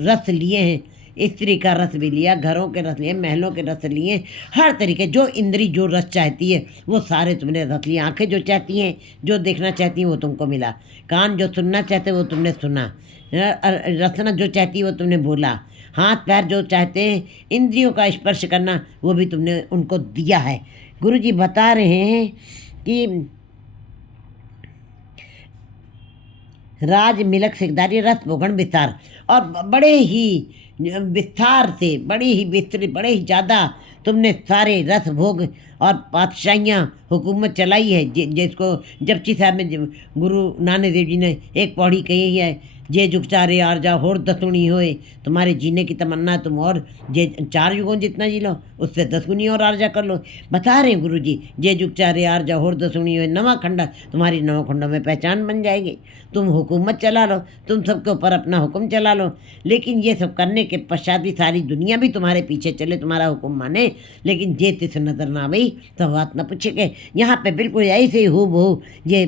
रस लिए हैं, स्त्री का रस भी लिया, घरों के रस लिए, महलों के रस लिए, हर तरीके जो इंद्री जो रस चाहती है वो सारे तुमने रस लिए। आंखें जो चाहती हैं, जो देखना चाहती हैं वो तुमको मिला, कान जो सुनना चाहते वो तुमने सुना, रसना जो चाहती है वो तुमने बोला, हाथ पैर जो चाहते हैं इंद्रियों का स्पर्श करना वो भी तुमने उनको दिया है। गुरु जी बता रहे हैं कि राज मिलक सिकदारी रस भोगण विस्तार, और बड़े ही विस्तार से, बड़ी ही विस्तृत, बड़े ही ज़्यादा तुमने सारे रस भोग और पातशाहियाँ हुकूमत चलाई है। जिसको जपची साहब में गुरु नानक देव जी ने एक पौड़ी कही है, जे जुग चारे आर जा होर दसुनी होए, तुम्हारे जीने की तमन्ना तुम और जे 4 युगों जितना जी लो उससे 10 गुनी और आर्जा कर लो। बता रहे हैं गुरु जी, जे जुग चारे आर जा होर दसुनी होए, नवा खंडा तुम्हारी 9 खंडों में पहचान बन जाएगी, तुम हुकूमत चला लो, तुम सबके ऊपर अपना हुक्म चला लो। लेकिन ये सब करने के पश्चात भी सारी दुनिया भी तुम्हारे पीछे चले, तुम्हारा हुक्म माने, लेकिन जे तिस नजर ना आई तो बात न पूछेगे। यहाँ पे बिल्कुल ऐसे ही हूबहू ये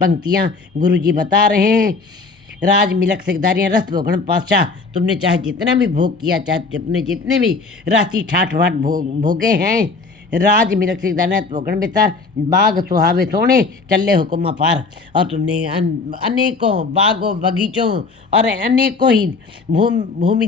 पंक्तियाँ गुरु जी बता रहे हैं। राज मिलक सिकदारियाँ रस भोगण पातशाह, तुमने चाहे जितना भी भोग किया, चाहे तुमने जितने भी राशि ठाठ वाट भोगे हैं, राज मिलक सिकदारियाँ भोगण विस्तार, बाग सुहावे सोने चले हुक्म अपार, और तुमने अनेकों बागों बगीचों और अनेकों ही भूमि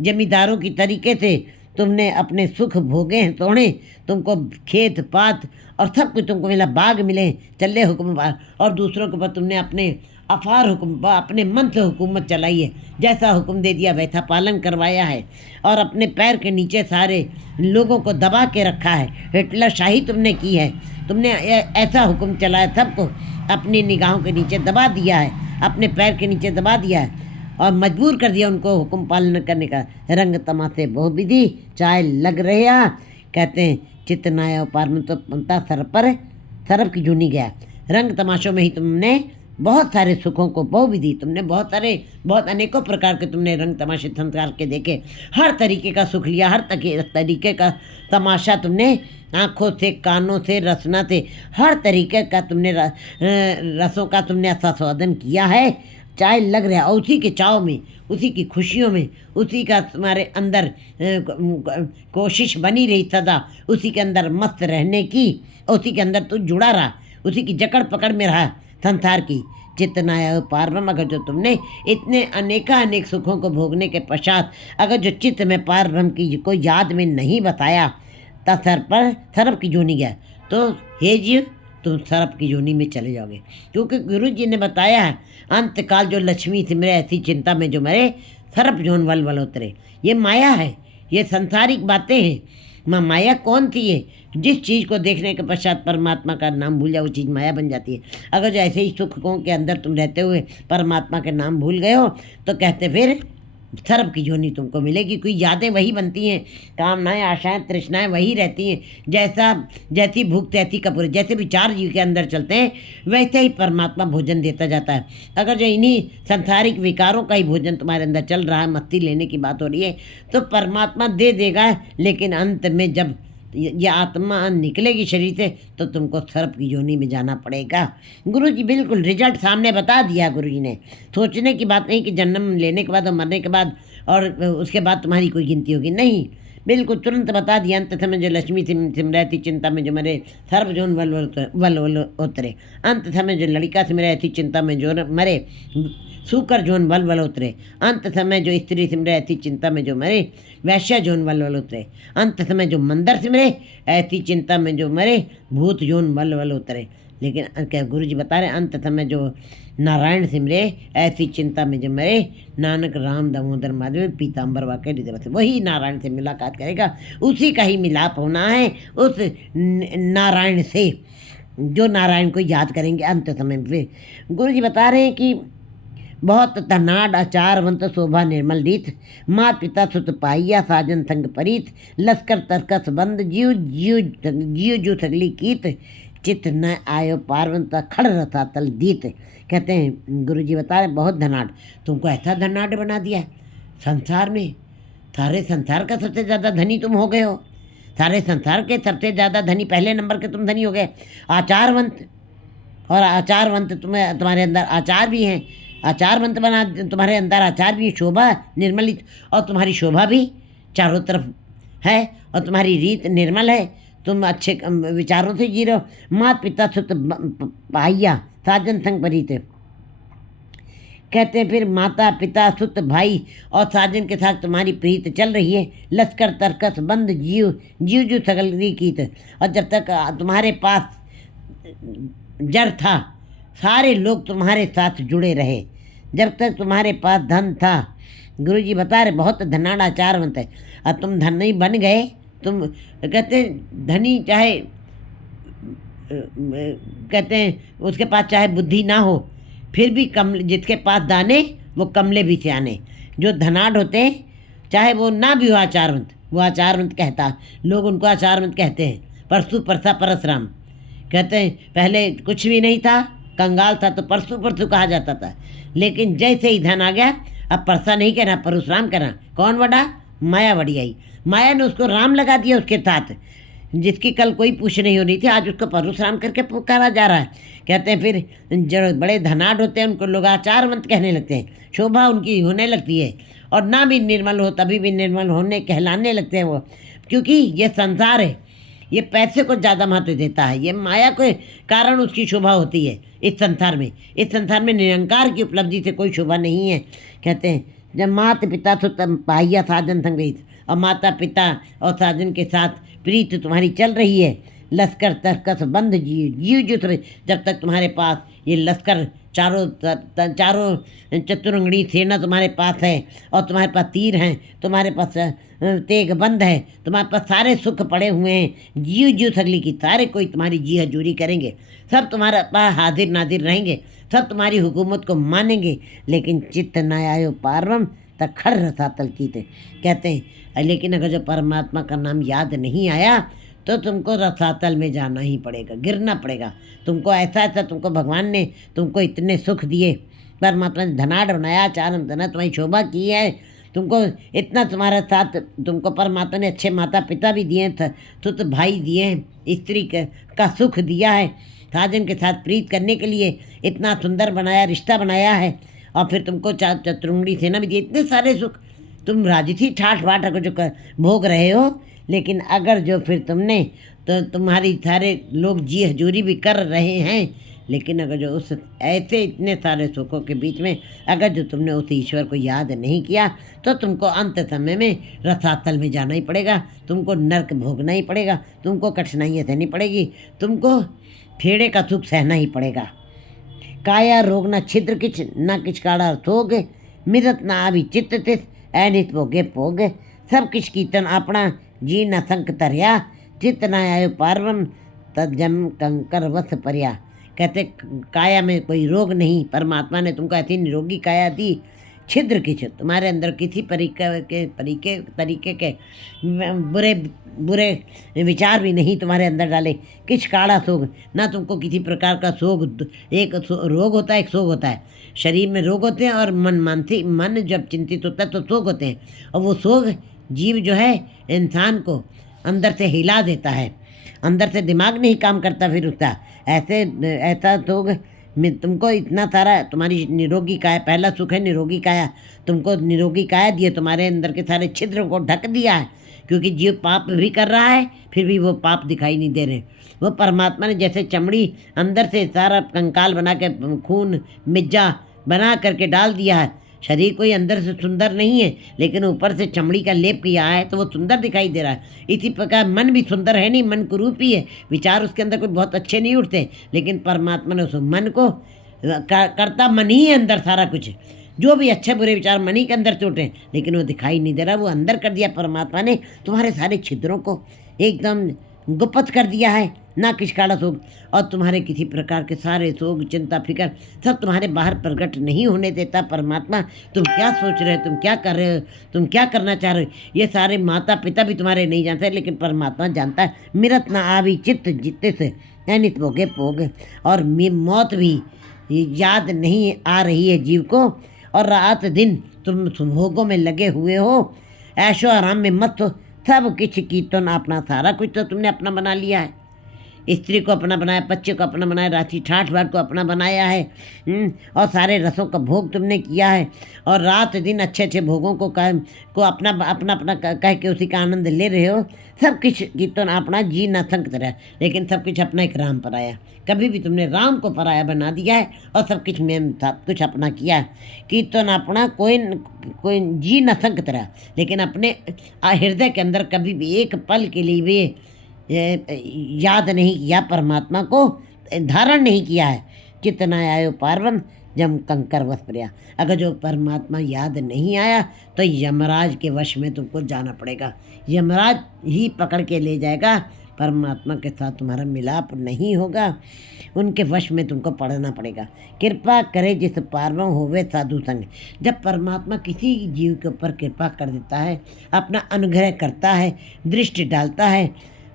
जमींदारों की तरीके से तुमने अपने सुख भोगे हैं सोने, तुमको खेत पात और सब कुछ तुमको मिला, बाग मिले, चले हुक्म अपार, और दूसरों के ऊपर तुमने अपने अपार हुक्म, अपने मन से हुकूमत चलाई है, जैसा हुक्म दे दिया वैसा पालन करवाया है, और अपने पैर के नीचे सारे लोगों को दबा के रखा है। हिटलर शाही तुमने की है, तुमने ऐसा हुक्म चलाया, सबको अपनी निगाहों के नीचे दबा दिया है, अपने पैर के नीचे दबा दिया है, और मजबूर कर दिया उनको हुक्म पालन करने का। रंग तमाशे बहु विधि चाय लग रहा, कहते हैं चितनाया उपार में तो पंता सरप की जूनी गया। रंग तमाशों में ही तुमने बहुत सारे सुखों को बहुविधि, तुमने बहुत अनेकों प्रकार के तुमने रंग तमाशे संस्कार के देखे, हर तरीके का सुख लिया, हर तरीके का तमाशा तुमने आँखों से, कानों से, रसना से, हर तरीके का तुमने रसों का तुमने आस्वादन किया है। चाय लग रहा, और उसी के चाव में, उसी की खुशियों में, उसी का तुम्हारे अंदर कोशिश बनी रही सदा, उसी के अंदर मस्त रहने की, उसी के अंदर तू जुड़ा रहा, उसी की जकड़ पकड़ में रहा, संसार की। चित्त न आयो पारब्रह्म, अगर जो तुमने इतने अनेक सुखों को भोगने के पश्चात अगर जो चित्त में पारब्रह्म की को याद में नहीं बताया, तब सर्प की जोनी गया, तो हे जीव तुम सर्प की जोनी में चले जाओगे। क्योंकि गुरु जी ने बताया है, अंतकाल जो लक्ष्मी सिमरे ऐसी चिंता में जो मरे, सर्प जोन वल वल उतरे। ये माया है, ये सांसारिक बातें हैं। माया कौन थी? ये जिस चीज़ को देखने के पश्चात परमात्मा का नाम भूल जाओ, वो चीज़ माया बन जाती है। अगर जो ऐसे ही सुखों के अंदर तुम रहते हुए परमात्मा के नाम भूल गए हो, तो कहते फिर सर्प की जोनी तुमको मिलेगी। कोई यादें वही बनती हैं, कामनाएं, आशाएं, तृष्णाएं वही रहती हैं। जैसी भूख तैसी कपूर, जैसे विचार जीव के अंदर चलते हैं वैसे ही परमात्मा भोजन देता जाता है। अगर जो इन्हीं संसारिक विकारों का ही भोजन तुम्हारे अंदर चल रहा है, मस्ती लेने की बात हो रही है, तो परमात्मा दे देगा, लेकिन अंत में जब ये आत्मा निकलेगी शरीर से तो तुमको सर्प की योनि में जाना पड़ेगा। गुरु जी बिल्कुल रिजल्ट सामने बता दिया। गुरु जी ने सोचने की बात नहीं कि जन्म लेने के बाद और मरने के बाद और उसके बाद तुम्हारी कोई गिनती होगी, नहीं, बिल्कुल तुरंत बता दिया। अंत समय जो लक्ष्मी सिमरती चिंता में जो मरे, सर्प जोन वल वल उतरे। अंत समय जो लड़का सिमरती चिंता में जो मरे, सूकर जोन वल वल उतरे। अंत समय जो स्त्री सिमरे ऐसी चिंता में जो मरे, वैश्य जोन वल वल उतरे। अंत समय जो मंदिर सिमरे ऐसी चिंता में जो मरे, भूत जोन वल वल उतरे। लेकिन क्या गुरु जी बता रहे, अंत समय जो नारायण सिमरे ऐसी चिंता में जो मरे, नानक राम दामोदर माधव पीताम्बर वाके हृदय, वही नारायण से मुलाकात करेगा। उसी का ही मिलाप होना है उस नारायण से, जो नारायण को याद करेंगे अंत समय में। गुरु जी बता रहे हैं कि बहुत तनाड आचारवंत शोभा निर्मल रीत, मात पिता सुत पाइया साजन संग परीत, लश्कर तरकस बंद जीव जीव जू सगली कीत, चित्त न आयो पार्वंत खड़ रथा तल दीत। कहते हैं गुरु जी बता रहे बहुत धनाढ़, तुमको ऐसा धनाढ़ बना दिया संसार में, सारे संसार का सबसे ज़्यादा धनी तुम हो गए हो, सारे संसार के सबसे ज़्यादा धनी, पहले नंबर के तुम धनी हो गए। आचारवंत, और आचारवंत तुम्हारे अंदर आचार भी हैं, आचारवंत बना तुम्हारे अंदर आचार भी, शोभा निर्मलित, और तुम्हारी शोभा भी चारों तरफ है, और तुम्हारी रीत निर्मल है, तुम अच्छे विचारों से जी रहे हो। मात पिता सुत पाइया साजन संग परीत, कहते हैं फिर माता पिता सुत भाई और साजन के साथ तुम्हारी प्रीत चल रही है। लश्कर तरकस बंद जीव जीव जो सगली कीत, और जब तक तुम्हारे पास जड़ था सारे लोग तुम्हारे साथ जुड़े रहे, जब तक तुम्हारे पास धन था। गुरु जी बता रहे बहुत धनाढ़ आचारवंत है, और तुम धनी बन गए। तुम कहते धनी चाहे कहते हैं उसके पास चाहे बुद्धि ना हो, फिर भी जिसके पास दाने वो कमले भी सियाने। जो धनाढ़ होते हैं चाहे वो ना भी हो आचारवंत, वो आचारवंत कहता, लोग उनको आचारवंत कहते हैं। परसु परसा परसराम, कहते हैं पहले कुछ भी नहीं था, कंगाल था तो परसु परसु कहा जाता था, लेकिन जैसे ही धन आ गया अब परसा नहीं कहना, परशुराम कहना। कौन बड़ा? माया बड़ी आई, माया ने उसको राम लगा दिया उसके साथ, जिसकी कल कोई पूछ नहीं हो रही थी आज उसको परशुराम करके पुकारा जा रहा है। कहते हैं फिर जो बड़े धनाढ़ होते हैं उनको लोग आचारवंत कहने लगते हैं, शोभा उनकी होने लगती है, और ना भी निर्मल हो तभी भी निर्मल होने कहलाने लगते हैं वो, क्योंकि ये संसार है, ये पैसे को ज़्यादा महत्व देता है, ये माया के कारण उसकी शोभा होती है इस संसार में। इस संसार में निरंकार की उपलब्धि से कोई शोभा नहीं है। कहते हैं जब माता पिता तो पाहिया साजन संगीत, और माता पिता और साजन के साथ प्रीत तुम्हारी चल रही है। लश्कर तरकस बंद जीव जो जब तक तुम्हारे पास ये लश्कर चारों चतुरंगड़ी सेना तुम्हारे पास है, और तुम्हारे पास तीर हैं, तुम्हारे पास तेग बंद है, तुम्हारे पास सारे सुख पड़े हुए हैं, जीव सगली की सारे कोई तुम्हारी जी हजूरी करेंगे, सब तुम्हारे पास हाजिर नाजिर रहेंगे, सब तुम्हारी हुकूमत को मानेंगे, लेकिन चित्त न आयो पारवम तक खड़ रसा तलकीते। कहते हैं लेकिन अगर जो परमात्मा का नाम याद नहीं आया तो तुमको रसातल में जाना ही पड़ेगा, गिरना पड़ेगा। तुमको ऐसा तुमको भगवान ने तुमको इतने सुख दिए, परमात्मा ने धनाढ़ बनाया, चार धना तुम्हारी शोभा की है, तुमको इतना तुम्हारे साथ तुमको परमात्मा ने अच्छे माता पिता भी दिए, तो भाई दिए हैं, स्त्री का सुख दिया है, साजन के साथ प्रीत करने के लिए इतना सुंदर बनाया, रिश्ता बनाया है, और फिर तुमको चतुरंगड़ी सेना भी दी, इतने सारे सुख तुम राजसी ठाठ बाट को जो भोग रहे हो। लेकिन अगर जो फिर तुमने तो तुम्हारी सारे लोग जी हजूरी भी कर रहे हैं, लेकिन अगर जो उस ऐसे इतने सारे सुखों के बीच में अगर जो तुमने उस ईश्वर को याद नहीं किया तो तुमको अंत समय में रसातल में जाना ही पड़ेगा, तुमको नर्क भोगना ही पड़ेगा, तुमको कठिनाइयाँ सहनी पड़ेगी, तुमको फेड़े का सुख सहना ही पड़ेगा। काया रोग न छिद्र किच न किच काड़ा थोग, मिरत न आवी चित्त तिस ऐनित भोगे भोग, सब किछ कीर्तन अपना जी न संक तरया, चित्त न आयो पार्वम तजम कंकर वस पर्या। कहते काया में कोई रोग नहीं, परमात्मा ने तुमको ऐसी निरोगी काया दी, छिद्र किछ तुम्हारे अंदर किसी तरीके के बुरे बुरे विचार भी नहीं तुम्हारे अंदर डाले, किछ काड़ा सोग ना तुमको किसी प्रकार का सोग, एक रोग होता है एक सोग होता है, शरीर में रोग होते हैं और मन जब चिंतित होता है तो सोग होते हैं, और वो सोग जीव जो है इंसान को अंदर से हिला देता है, अंदर से दिमाग नहीं काम करता फिर उसका, ऐसा सोग तुमको इतना सारा तुम्हारी निरोगी काया, पहला सुख है निरोगी काया, तुमको निरोगी काया दिए, तुम्हारे अंदर के सारे छिद्र को ढक दिया है, क्योंकि जीव पाप भी कर रहा है फिर भी वो पाप दिखाई नहीं दे रहे। वो परमात्मा ने जैसे चमड़ी अंदर से सारा कंकाल बना के खून मिर्जा बना करके डाल दिया है, शरीर कोई अंदर से सुंदर नहीं है लेकिन ऊपर से चमड़ी का लेप किया है तो वो सुंदर दिखाई दे रहा है। इसी प्रकार मन भी सुंदर है नहीं, मन कुरूप ही है, विचार उसके अंदर कोई बहुत अच्छे नहीं उठते, लेकिन परमात्मा ने उस मन को करता मन ही है अंदर सारा कुछ, जो भी अच्छे बुरे विचार मन ही के अंदर से उठे लेकिन वो दिखाई नहीं दे रहा, वो अंदर कर दिया परमात्मा ने, तुम्हारे सारे छिद्रों को एकदम गुप्त कर दिया है, ना किस काला सोग, और तुम्हारे किसी प्रकार के सारे सोग चिंता फिक्र सब तुम्हारे बाहर प्रकट नहीं होने देता परमात्मा। तुम क्या सोच रहे हो, तुम क्या कर रहे हो, तुम क्या करना चाह रहे हो, ये सारे माता पिता भी तुम्हारे नहीं जानते लेकिन परमात्मा जानता है। मिरत ना आवी चित्त जित्ते से अनित भोगे भोग, और मौत भी याद नहीं आ रही है जीव को, और रात दिन तुम भोगों में लगे हुए हो, ऐशो आराम में मत हो, सब किछ कीर्तन अपना, सारा कुछ तो तुमने अपना बना लिया है, स्त्री को अपना बनाया, बच्चे को अपना बनाया, राशि ठाठ बाट को अपना बनाया है, और सारे रसों का भोग तुमने किया है, और रात दिन अच्छे अच्छे भोगों को अपना अपना अपना कह के उसी का आनंद ले रहे हो। सब कुछ कीर्तन अपना जी ना संक तरह, लेकिन सब कुछ अपना एक राम पराया, कभी भी तुमने राम को पराया बना दिया है और सब कुछ में सब कुछ अपना किया है। कीर्तन अपना कोई जी न संक तरह, लेकिन अपने हृदय के अंदर कभी भी एक पल के लिए भी याद नहीं किया, परमात्मा को धारण नहीं किया है। कितना आयो पार्वन जब कंकर वश पर्या, अगर जो परमात्मा याद नहीं आया तो यमराज के वश में तुमको जाना पड़ेगा, यमराज ही पकड़ के ले जाएगा, परमात्मा के साथ तुम्हारा मिलाप नहीं होगा, उनके वश में तुमको पढ़ना पड़ेगा। कृपा करे जिस पार्वण होवे साधु संग, जब परमात्मा किसी जीव के ऊपर कृपा कर देता है, अपना अनुग्रह करता है, दृष्टि डालता है,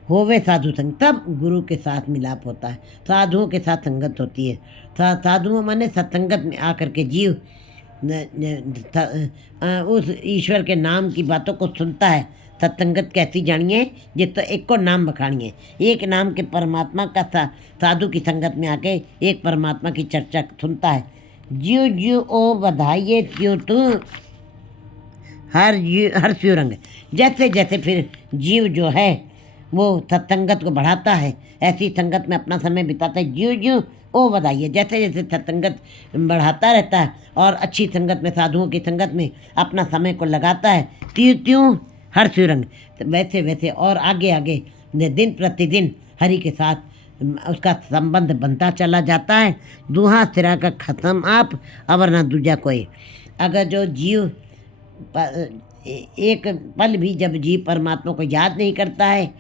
होवे साधु संग, तब गुरु के साथ मिलाप होता है, साधुओं के साथ संगत होती है। साधुओं माने सत्संगत में आकर के जीव उस ईश्वर के नाम की बातों को सुनता है। सत्संगत कैसी जानिए, जिस तो एक को नाम बखानिए, एक नाम के परमात्मा का साधु की संगत में आके एक परमात्मा की चर्चा सुनता है। जीव जीव ओ बधाइए क्यों तू हर स्यू रंग, जैसे जैसे फिर जीव जो है वो सत्संगत को बढ़ाता है, ऐसी संगत में अपना समय बिताता है। ज्यों ज्यों ओ बधाइए, जैसे जैसे सत्संगत बढ़ाता रहता है और अच्छी संगत में, साधुओं की संगत में अपना समय को लगाता है, त्यों त्यों हर सुरंग, तो वैसे वैसे और आगे आगे दिन प्रतिदिन हरि के साथ उसका संबंध बनता चला जाता है। दूहा सिरा का ख़त्म आप अवर ना दूजा कोई। अगर जो जीव एक पल भी जब जीव परमात्मा को याद नहीं करता है,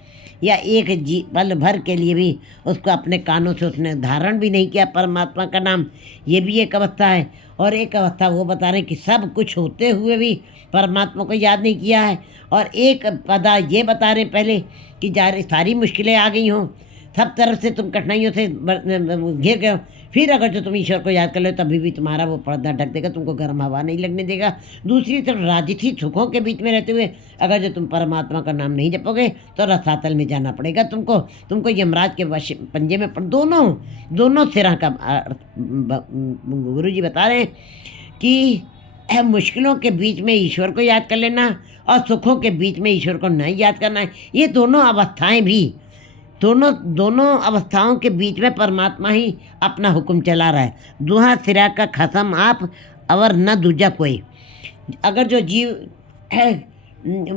या एक पल भर के लिए भी उसको अपने कानों से उसने धारण भी नहीं किया परमात्मा का नाम, ये भी एक अवस्था है। और एक अवस्था वो बता रहे हैं कि सब कुछ होते हुए भी परमात्मा को याद नहीं किया है। और एक पदा ये बता रहे पहले कि सारी मुश्किलें आ गई हों, सब तरफ से तुम कठिनाइयों से घिर गए हो, फिर अगर जो तुम ईश्वर को याद कर लो तभी भी तुम्हारा वो पर्दा ढक देगा, तुमको गर्म हवा नहीं लगने देगा। दूसरी तरफ राजसी सुखों के बीच में रहते हुए अगर जो तुम परमात्मा का नाम नहीं जपोगे तो रसातल में जाना पड़ेगा तुमको यमराज के वश पंजे में दोनों सिरा का गुरु जी बता रहे कि मुश्किलों के बीच में ईश्वर को याद कर लेना और सुखों के बीच में ईश्वर को नहीं याद करना है, ये दोनों अवस्थाएं भी दोनों दोनों अवस्थाओं के बीच में परमात्मा ही अपना हुक्म चला रहा है। दुहा सिरा का खसम आप और न दूजा कोई। अगर जो जीव है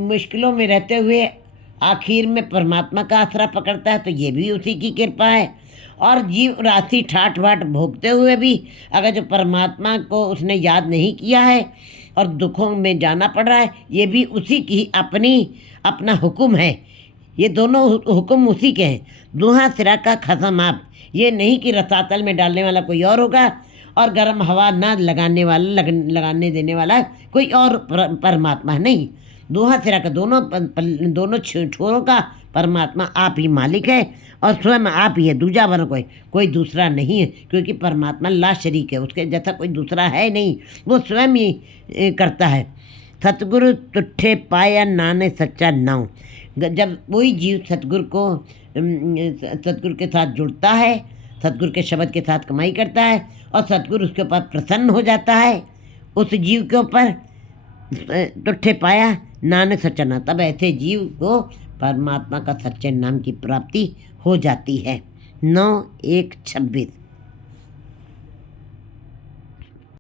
मुश्किलों में रहते हुए आखिर में परमात्मा का आसरा पकड़ता है तो ये भी उसी की कृपा है। और जीव राशि ठाट बाट भोगते हुए भी अगर जो परमात्मा को उसने याद नहीं किया है और दुखों में जाना पड़ रहा है, ये भी उसी की अपना हुक्म है। ये दोनों हुक्म उसी के हैं। दुहा सिरा का खसम आप, ये नहीं कि रसातल में डालने वाला कोई और होगा और गर्म हवा ना लगाने देने वाला कोई और परमात्मा नहीं। दोहा सिरा का दोनों छोरों का परमात्मा आप ही मालिक है और स्वयं आप ही है, दूजा वर कोई दूसरा नहीं है, क्योंकि परमात्मा ला शरीक है, उसके जैसा कोई दूसरा है नहीं, वो स्वयं ही करता है। सतगुरु तुठे पाया नाने सच्चा नाव। जब वही जीव सतगुरु के साथ जुड़ता है, सतगुरु के शब्द के साथ कमाई करता है और सतगुरु उसके ऊपर प्रसन्न हो जाता है, उस जीव के ऊपर तुठे पाया नानक सच्चा नाम, तब ऐसे जीव को परमात्मा का सच्चे नाम की प्राप्ति हो जाती है। 9-1-26।